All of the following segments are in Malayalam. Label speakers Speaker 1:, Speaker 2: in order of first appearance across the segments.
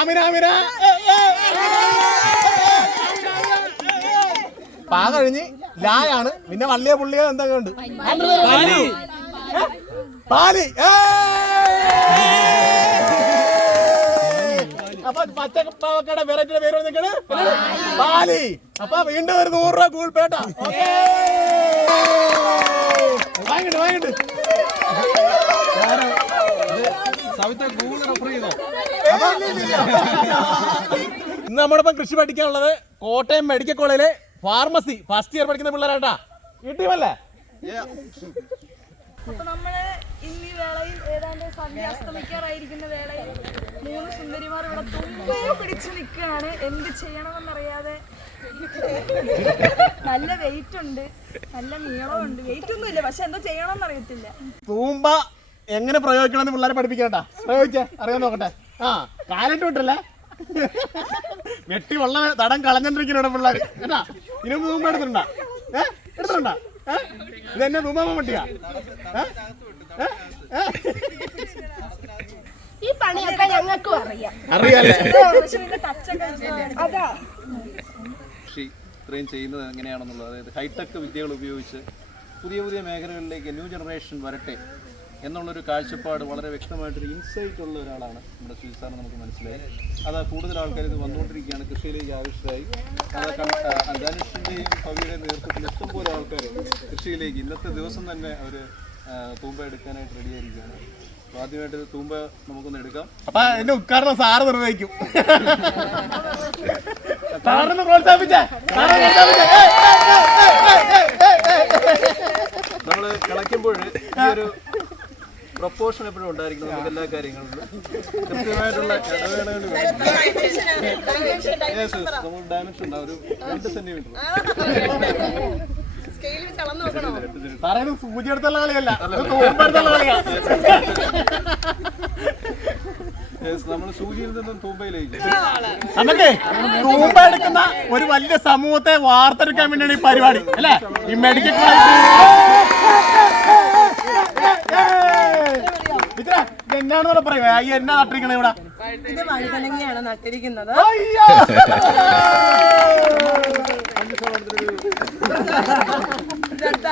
Speaker 1: ആമിന ആമിന ഏ, ഏ, ഏ, പാ കഴിഞ്ഞ് ലായാണ്. പിന്നെ വള്ളിയ പുള്ളിയോ എന്തൊക്കെ ഉണ്ട്? പാലി! അപ്പൊ പച്ചപ്പാവക്കയുടെ വെറൈറ്റിയുടെ പേര് നിൽക്കണ്. പാലി. അപ്പൊ വീണ്ടും ഒരു നൂറ് രൂപ ഗൂഗിൾ പേട്ട വാങ്ങിട്ട് വാങ്ങിട്ട്
Speaker 2: സവിത ഗൂഗിൾ റെഫർ ചെയ്തോ?
Speaker 1: ഇന്ന് നമ്മളിപ്പം കൃഷി പഠിക്കാനുള്ളത് കോട്ടയം മെഡിക്കൽ കോളേജിലെ ഫാർമസി. ഫസ്റ്റ് ഇയർ പഠിക്കുന്ന പിള്ളേരാട്ടാ. ഈ ടീമല്ലേ?
Speaker 3: അപ്പൊ നമ്മൾ ഇന്ന് ഈ വേളയിൽ ഏതാണ്ട് സന്ധ്യാസ്തമിക്കാറായിരിക്കുന്ന വേളയിൽ മൂന്ന് സുന്ദരിമാർ ഇവിടെ പിടിച്ചു നിൽക്കുകയാണ്. എന്ത് ചെയ്യണമെന്നറിയാതെ നല്ല വെയിറ്റ് ഉണ്ട്. നല്ല നീളമുണ്ട്. വെയിറ്റ് ഒന്നുമില്ല. പക്ഷെ എന്തോ ചെയ്യണമെന്ന് അറിയത്തില്ല
Speaker 1: തൂമ്പ എങ്ങനെ പ്രയോഗിക്കണമെന്ന് പിള്ളേരെ പഠിപ്പിക്കണ്ട പ്രയോഗിച്ചേ. അറിയാൻ നോക്കട്ടെ. ആ കാലിട്ട് വിട്ടല്ലേ വെട്ടി വെള്ള തടം കളഞ്ഞിരിക്കുന്ന പിള്ളേർ കേട്ടാ ഇതിന് തൂമ്പ എടുത്തിട്ടുണ്ടാ? ഏ? എടുത്തിട്ടുണ്ടാ? ഏ? ഇത് എന്നെ? ഏ? ഏ?
Speaker 4: ഈ പണിയൊക്കെ ഞങ്ങൾക്കും അറിയാം.
Speaker 1: അറിയാലേ
Speaker 3: അതാ.
Speaker 2: കൃഷി ഇത്രയും ചെയ്യുന്നത് എങ്ങനെയാണെന്നുള്ളത്. അതായത് ഹൈടെക് വിദ്യകൾ ഉപയോഗിച്ച് പുതിയ പുതിയ മേഖലകളിലേക്ക് ന്യൂ ജനറേഷൻ വരട്ടെ എന്നുള്ളൊരു കാഴ്ചപ്പാട് വളരെ വ്യക്തമായിട്ടൊരു ഇൻസൈറ്റ് ഉള്ള ഒരാളാണ് നമ്മുടെ ശ്രീ നമുക്ക് മനസ്സിലായി. അത് കൂടുതൽ ആൾക്കാർ ഇത് വന്നുകൊണ്ടിരിക്കുകയാണ് കൃഷിയിലേക്ക് ആവശ്യമായി അത് കണ്ട ധനുഷിന്റെയും ഭവിയുടെയും നേതൃത്വത്തിൽ ഇഷ്ടംപോലെ ആൾക്കാർ കൃഷിയിലേക്ക് ഇന്നത്തെ ദിവസം തന്നെ അവർ തൂമ്പ എടുക്കാനായിട്ട് റെഡിയായിരിക്കുകയാണ് അപ്പോൾ ആദ്യമായിട്ട് തൂമ്പ നമുക്കൊന്ന് എടുക്കാം.
Speaker 1: അപ്പൊ എന്റെ ഉദ്ഘാടനം സാറ് നിർവഹിക്കും. സാറിന് പ്രോത്സാഹിപ്പിച്ചേ.
Speaker 2: നമ്മൾ കിളയ്ക്കുമ്പോൾ ഈ ഒരു പ്രൊപ്പോർഷൻ എപ്പോഴും ഉണ്ടായിരിക്കണം നമുക്ക് എല്ലാ കാര്യങ്ങളിലും. കൃത്യമായിട്ടുള്ള ഇടവേളകൾ. നമുക്ക് ഡയമെൻഷൻ ഉണ്ടാവും ഒരു രണ്ട് സെന്റിമീറ്റർ
Speaker 1: ഇത് സൂചി എടുത്തുള്ള കളിയല്ല ഇത് തൂമ്പെടുത്തുള്ള കളിയാ
Speaker 2: നമ്മൾ സൂചിയിൽ നിന്നും തൂമ്പയിലേക്ക്.
Speaker 1: നമുക്ക് തൂമ്പ എടുക്കുന്ന ഒരു വലിയ സമൂഹത്തെ വാർത്തെടുക്കാൻ വേണ്ടിയാണ് ഈ പരിപാടി. അല്ലേ? ഈ മെഡിക്കൽ കോളേജ് എന്നാണെന്നുള്ള പറയുക ഈ എന്നാ നട്ടിരിക്കണേ ഇവിടെ?
Speaker 5: ഇത് വഴുതനങ്ങയാണ് നട്ടിരിക്കുന്നത്.
Speaker 1: അയ്യോ!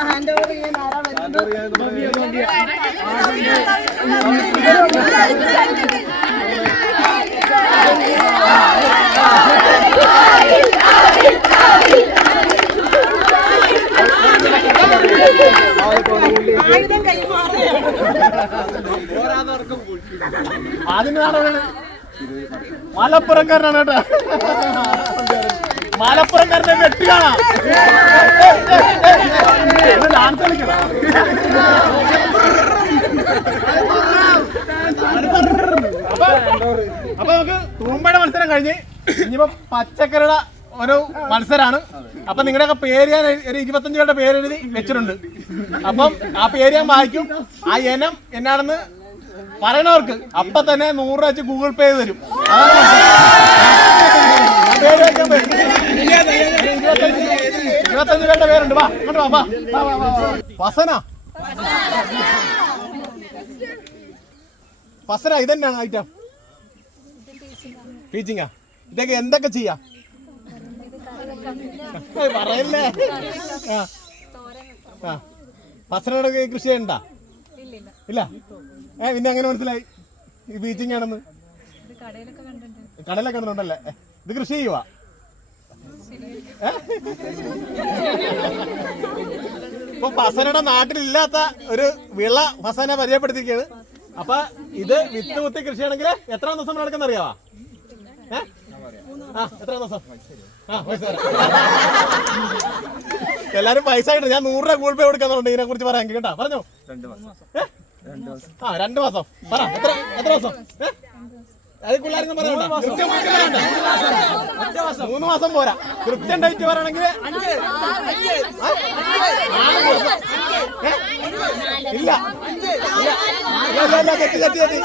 Speaker 5: ഹാൻഡ് ഓവർ ചെയ്യാൻ ആരാ വരുന്നത്?
Speaker 1: മലപ്പുറംകാരനാണ് കേട്ടോ. മലപ്പുറംകാരനെ വെട്ടിയാണ് ഡാൻസ് കളിക്കണം? അപ്പൊ നമുക്ക് തൂമ്പയുടെ മത്സരം കഴിഞ്ഞ് ഇനിയിപ്പോ പച്ചക്കറിയുടെ ഒരു മത്സരമാണ്. അപ്പൊ നിങ്ങളുടെയൊക്കെ പേര് ഞാൻ ഒരു ഇരുപത്തഞ്ച് പേര് എഴുതി വെച്ചിട്ടുണ്ട്. അപ്പം ആ പേര് ഞാൻ വായിക്കും. ആ ഇനം എന്നാണെന്ന് പറയണവർക്ക്. അപ്പൊ തന്നെ നൂറ് രൂപ വെച്ച് ഗൂഗിൾ പേ തരും. ഇരുപത്തഞ്ച് പേരുടെ പേരുണ്ട്. വാ വാ. വസന. വസന ഇതന്നെ ഐറ്റം ടീച്ചിങ്ങാ ഇതൊക്കെ എന്തൊക്കെ ചെയ്യാ? പറയല്ലേ. ആ. വസനയുടെ കൃഷി ഉണ്ടാ ഇല്ല. ഏ പിന്നെ അങ്ങനെ മനസ്സിലായി? ഈ ബീച്ചിങ് ആണെന്ന്. കടലൊക്കെ കണ്ടിട്ടുണ്ടല്ലേ? ഇത് കൃഷി ചെയ്യുവാ? ഇപ്പൊ ഫസനയുടെ നാട്ടിലില്ലാത്ത ഒരു വിള ഫസനെ പരിചയപ്പെടുത്തിയിരിക്കുകയാണ്. അപ്പൊ ഇത് വിത്ത് കുത്തി കൃഷിയാണെങ്കിൽ എത്ര ദിവസം നടക്കുന്ന അറിയാവാ? ആ എത്ര ദിവസം? ആ പൈസ. എല്ലാരും പൈസ ആയിട്ട് ഞാൻ നൂറ് രൂപ ഗൂഗിൾ പേ കൊടുക്കാന്നുണ്ട് ഇതിനെ കുറിച്ച് പറയാൻ കേട്ടാ. പറഞ്ഞോ? ആ രണ്ട് മാസം. പറ എത്ര എത്ര മാസം? അത് പറയണ്ട. മൂന്ന് മാസം. പോരാ. കൃത്യം ഡേറ്റ് പറയണെങ്കിൽ ഇല്ല. ഇല്ല. ഇല്ല, ഇല്ല, തെറ്റി, തെറ്റി, തെറ്റി.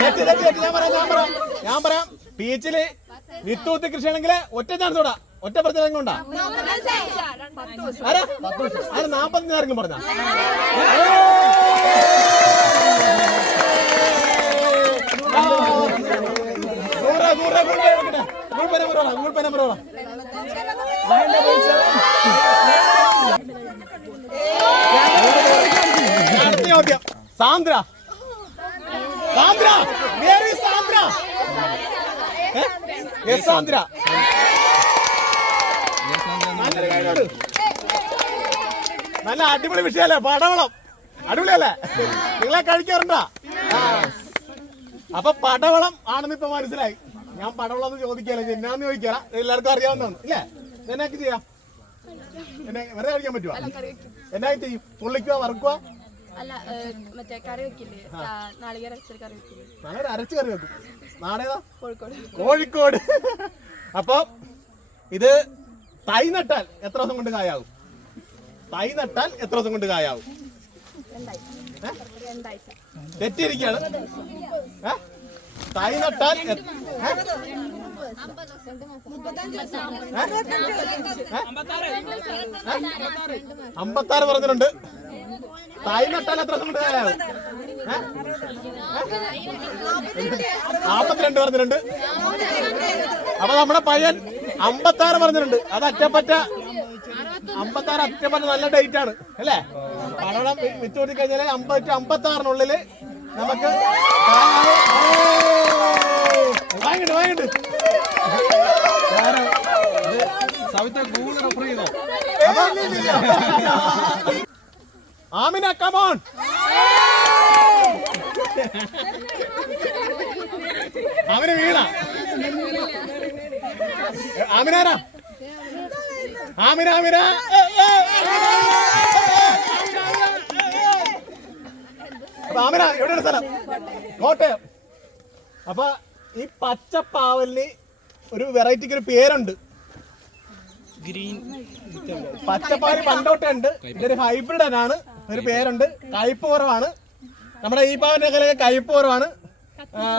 Speaker 1: തെറ്റി, തെറ്റി, തെറ്റി. ഞാൻ പറയാം ഞാൻ പറയാം. ഞാൻ പറയാം. ബീച്ചിൽ വിത്ത് കുത്തി കൃഷിയാണെങ്കിൽ ഒറ്റ ചാൻസ് കൂടാ ഒറ്റ പ്രത്യേകം കൊണ്ടാ ആരാ? ആര് നാപ്പത്തഞ്ച് ആരെങ്കിലും പറഞ്ഞ സാന്ദ്ര. സാന്ദ്ര. സാന്ദ്ര? എസ്. നല്ല അടിപൊളി വിഷയല്ലേ പടവളം. അടിപൊളിയല്ലേ? നിങ്ങളെ കഴിക്കാറുണ്ടോ. അപ്പൊ പടവളം ആണെന്ന് ഇപ്പൊ മനസ്സിലായി. ഞാൻ പടവളം എന്ന് ചോദിക്കല എന്നാന്ന് ചോദിക്കല എല്ലാവർക്കും അറിയാവുന്നതാണ് ഇല്ലേ? എന്നാക്കി ചെയ്യാം? എന്നെ വെറുതെ കഴിക്കാൻ പറ്റുമോ എന്നാ ചെയ്യും? പുള്ളിക്കുക വറുക്കുക
Speaker 3: അല്ല മറ്റേ കറി വെക്കില്ലേ? നാളികേര അരച്ചൊരു കറി വെക്കില്ലേ?
Speaker 1: അങ്ങനെ അരച്ച് കറി വെക്കും. നാടേതാ
Speaker 3: കോഴിക്കോട്.
Speaker 1: കോഴിക്കോട്. അപ്പൊ ഇത് തൈ നട്ടാൽ എത്ര ദിവസം കൊണ്ട് കായാവും? തൈ നട്ടാൽ എത്ര ദിവസം കൊണ്ട് കായാവും?
Speaker 3: തെറ്റിരിക്കാണ്
Speaker 1: തെറ്റിയിരിക്കുകയാണ്? തൈ നട്ടാൽ? അമ്പത്താറ് പറഞ്ഞിട്ടുണ്ട്. തൈ നട്ടാൽ എത്ര കൊണ്ട് നാപ്പത്തിരണ്ട് പറഞ്ഞിട്ടുണ്ട്. അപ്പൊ നമ്മുടെ പയ്യൻ അമ്പത്താറ് പറഞ്ഞിട്ടുണ്ട്. അത് അറ്റപ്പറ്റ അമ്പത്താറ് അറ്റപ്പറ്റ നല്ല ഡേറ്റ് ആണ് അല്ലേ? പടവളം വിത്ത് കൂട്ടി കഴിഞ്ഞാൽ അമ്പത്തി അമ്പത്തി ആറിനുള്ളിൽ നമുക്ക്! വാങ്ങിട്ട് വാങ്ങിട്ട്
Speaker 2: സവിത ഗൂഗിൾ റെഫർ ചെയ്തോ?
Speaker 1: ആമിന കമോൺ അവന് വീണ. ആമിനാരാ ആമിന ആമിന. ആമിന എവിടെയാണ് സ്ഥലം? കോട്ടയം. അപ്പൊ ഈ പച്ച പാവലിന് ഒരു വെറൈറ്റിക്ക് ഒരു പേരുണ്ട്. പച്ചപ്പാൽ പണ്ടോട്ടേ ഉണ്ട്. ഇതൊരു ഹൈബ്രിഡ് ആണ് ഒരു പേരുണ്ട്. കയ്പ് കുറവാണ്. നമ്മുടെ ഈ പാവന്റെ ഒക്കെ കയ്പ് കുറവാണ്.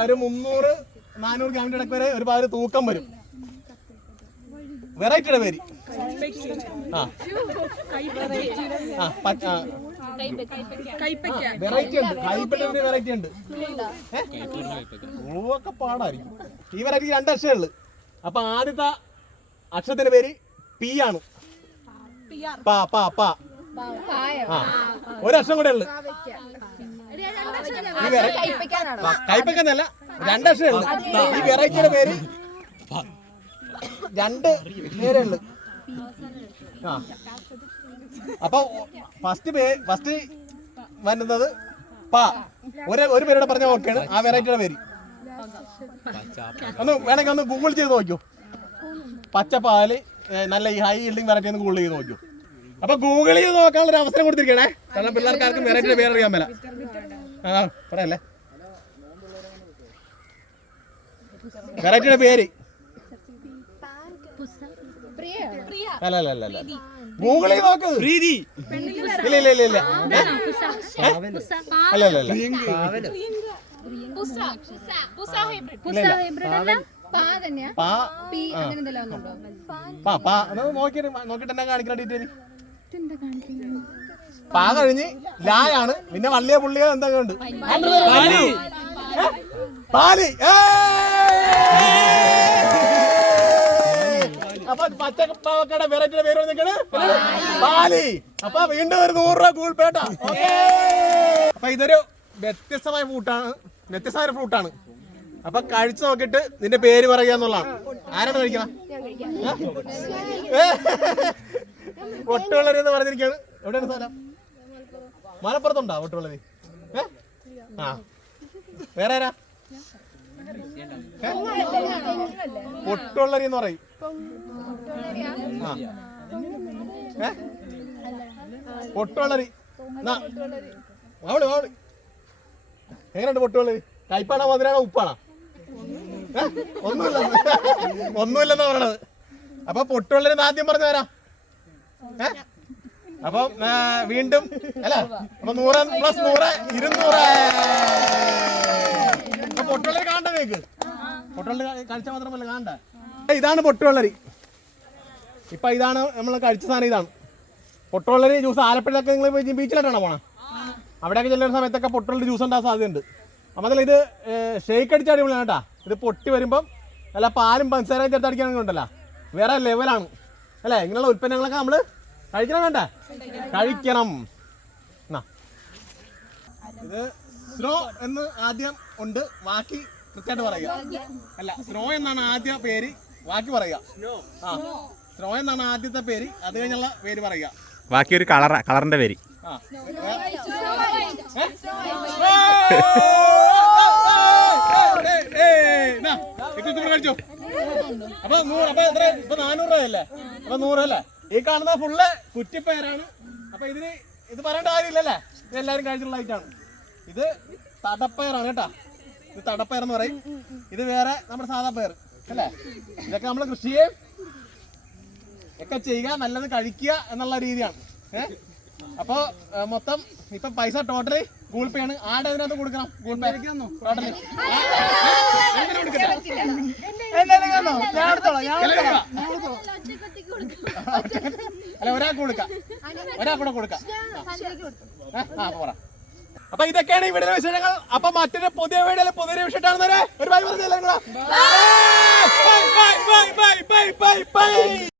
Speaker 1: ഒരു മുന്നൂറ് നാനൂറ് ഗ്രാമിന്റെ ഇടയ്ക്ക് വരെ ഒരു പാവര് തൂക്കം വരും. വെറൈറ്റിയുടെ പേര്. ആ. വെറൈറ്റി ഉണ്ട്. ഹൈബ്രിഡ് വെറൈറ്റി ഉണ്ട്. ഒക്കെ പാടായിരിക്കും. ഈ വെറൈറ്റി രണ്ട് അക്ഷരേ ഉള്ളു. അപ്പൊ ആദ്യത്തെ അക്ഷരത്തിന്റെ പേര് പി ആണ്. പാ പാ പാ. ആ ഒരു അക്ഷരം കൂടെ ഉള്ളു. രണ്ട് അക്ഷരം ഉള്ളു. ഈ വെറൈറ്റിയുടെ പേര് രണ്ട് പേരേ ഉള്ളു. ആ. അപ്പൊ ഫസ്റ്റ് പേ ഫസ്റ്റ് വരുന്നത് പാ. ഒരു ഒരു പേരോടെ പറഞ്ഞ ഓക്കെയാണ്. ആ വെറൈറ്റിയുടെ പേര്. ഒന്ന് വേണമെങ്കിൽ ഒന്ന് ഗൂഗിൾ ചെയ്ത് നോക്കൂ പച്ചപ്പാൽ നല്ല ഈ ഹൈ ഇൽഡിങ് വെറൈറ്റി ഒന്ന് ഗൂഗിൾ ചെയ്ത് നോക്കൂ അപ്പൊ ഗൂഗിളിൽ നോക്കാനുള്ള ഒരു അവസരം കൊടുത്തിരിക്കണേ. കാരണം പിള്ളേർക്ക് ആർക്കും വെറൈറ്റിയുടെ പേര് അറിയാൻ മേല. ആ പറയല്ലേ? വെറൈറ്റിയുടെ പേര്. അല്ല അല്ല അല്ല അല്ല. ചെയ്ത് നോക്ക്. പ്രീതി. ഇല്ല ഇല്ല ഇല്ല ഇല്ല? അല്ല അല്ല അല്ല. പാ നോക്കിയിട്ട് നോക്കിയിട്ട് എന്നാ കാണിക്കണ ഡീറ്റെയിൽ പാ കഴിഞ്ഞ് ലായാണ്. പിന്നെ വള്ളിയ പുള്ളിയോ എന്തൊക്കെ ഉണ്ട്? പാൽ! അപ്പൊ പച്ചപ്പാവക്കയുടെ വെറൈറ്റിയുടെ പേര് നിൽക്കണ് പാലി. അപ്പൊ വീണ്ടും ഒരു നൂറ് രൂപ ഗൂഗിൾ പേട്ട അപ്പൊ ഇതൊരു വ്യത്യസ്തമായ ഫ്രൂട്ടാണ്. വ്യത്യസ്തമായ ഒരു ഫ്രൂട്ടാണ്. അപ്പൊ കഴിച്ചു നോക്കിട്ട് നിന്റെ പേര് പറയുക എന്നുള്ളതാണ്. ആരാണ് കഴിക്കണം? ഒട്ടുവളരി എന്ന് പറഞ്ഞിരിക്കുകയാണ് എവിടെയാണ് സ്ഥലം? മലപ്പുറത്തുണ്ടോ ഒട്ടുവളരി ഏ? ആ. വേറെ ആരാ? പൊട്ടുള്ളരി എന്ന് പറയും. ആ. പൊട്ടുള്ളരി എങ്ങനെയുണ്ട് പൊട്ടുള്ളരി കയ്പാണോ മധുരാണോ ഉപ്പാണോ? ഒന്നുമില്ല ഒന്നുമില്ലെന്നാ. പറയണത്. അപ്പൊ പൊട്ടുള്ളരി ആദ്യം പറഞ്ഞു തരാം അപ്പം വീണ്ടും അല്ല അപ്പൊ നൂറ് പ്ലസ് നൂറ് ഇരുന്നൂറ്. പൊട്ടുവള്ളരി പൊട്ടുള്ളരി കാണണ്ട നിങ്ങക്ക്. പൊട്ടുള്ളരി കഴിച്ചാൽ മാത്രമല്ല കാണണ്ട ഇതാണ് പൊട്ടുവള്ളരി. ഇപ്പൊ ഇതാണ് നമ്മൾ കഴിച്ച സാധനം ഇതാണ്. പൊട്ടുവള്ളരി ജ്യൂസ് ആലപ്പുഴയൊക്കെ നിങ്ങൾ ബീച്ചിലായിട്ടാണോ പോണേ? അവിടെയൊക്കെ ചെല്ലുന്ന സമയത്തൊക്കെ പൊട്ടുള്ളി ജ്യൂസ് ഉണ്ടാകാൻ സാധ്യതയുണ്ട്. അപ്പം അതിൽ ഇത് ഷേക്ക് അടിച്ച അടിപൊളിയാണ് കേട്ടാ. ഇത് പൊട്ടി വരുമ്പം അല്ല പാലും പഞ്ചസാരയും ചേർത്ത് അടിക്കാനൊക്കെ ഉണ്ടല്ലോ. വേറെ ലെവലാണ് അല്ലേ ഇങ്ങനെയുള്ള ഉൽപ്പന്നങ്ങളൊക്കെ നമ്മൾ കഴിക്കണം വേണ്ട കഴിക്കണം ഇത് സ്നോ എന്ന് ആദ്യം ഉണ്ട് ബാക്കി കൃത്യമായിട്ട് പറയുക അല്ല സ്നോ എന്നാണ് ആദ്യ പേര് ബാക്കി പറയുക ആ സ്നോ എന്നാണ് ആദ്യത്തെ പേര് അത് കഴിഞ്ഞുള്ള പേര് പറയുക
Speaker 6: ബാക്കി ഒരു കളർ കളറിന്റെ പേര്
Speaker 1: ആ ഇത് കഴിച്ചോ അപ്പൊ നൂറ് അപ്പൊ എത്ര? ഇപ്പൊ നാനൂറ് രൂപയല്ലേ? അപ്പൊ നൂറല്ലേ ഈ കാണുന്ന ഫുള്ള് കുറ്റിപ്പയറാണ് അപ്പൊ ഇതിന് ഇത് പറയേണ്ട കാര്യമില്ലല്ലേ? ഇത് എല്ലാവരും കഴിച്ചിട്ടുള്ള ഐറ്റാണ് ഇത് തടപ്പയറാണ് കേട്ടാ. ഇത് തടപ്പയർ എന്ന് പറയും. ഇത് വേറെ നമ്മുടെ സാധാ പയർ അല്ലേ? ഇതൊക്കെ നമ്മൾ കൃഷിയെ ഒക്കെ ചെയ്യുക നല്ലത് കഴിക്കുക എന്നുള്ള രീതിയാണ്. ഏഹ് അപ്പോ മൊത്തം ഇപ്പൊ പൈസ ടോട്ടലി ഗൂഗിൾ പേ ആണ്. ആടെ അതിനകത്ത് കൊടുക്കണം. ഗൂഗിൾ പേ. ടോട്ടൽ അല്ല ഒരാൾക്ക് കൊടുക്കാം. ഒരാൾക്കൂടെ കൊടുക്കാം? ആ അപ്പൊ പറ. അപ്പൊ ഇതൊക്കെയാണ് ഇവിടെ വിശേഷങ്ങൾ. അപ്പൊ മറ്റൊരു പുതിയ വീഡിയോയിൽ പുതിയ വിഷയമാണെന്നവരെ ഒരു ബൈ പറഞ്ഞല്ലോ bye bye bye bye bye bye bye